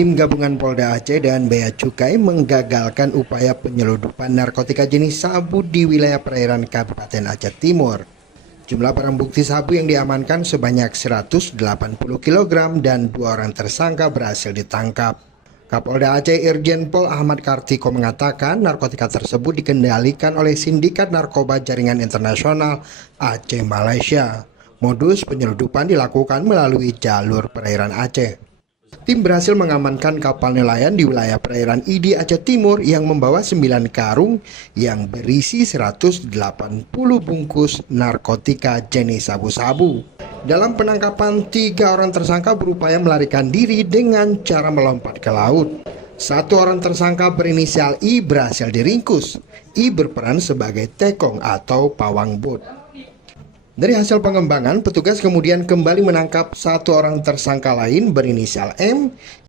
Tim gabungan Polda Aceh dan Bea Cukai menggagalkan upaya penyeludupan narkotika jenis sabu di wilayah perairan Kabupaten Aceh Timur. Jumlah barang bukti sabu yang diamankan sebanyak 180 kg dan 2 orang tersangka berhasil ditangkap. Kapolda Aceh Irjen Pol Ahmad Kartiko mengatakan narkotika tersebut dikendalikan oleh sindikat narkoba jaringan internasional Aceh Malaysia. Modus penyeludupan dilakukan melalui jalur perairan Aceh. Tim berhasil mengamankan kapal nelayan di wilayah perairan Idi Aceh Timur yang membawa 9 karung yang berisi 180 bungkus narkotika jenis sabu-sabu. Dalam penangkapan, 3 orang tersangka berupaya melarikan diri dengan cara melompat ke laut. 1 orang tersangka berinisial I berhasil diringkus. I berperan sebagai tekong atau pawang bot. Dari hasil pengembangan, petugas kemudian kembali menangkap 1 orang tersangka lain berinisial M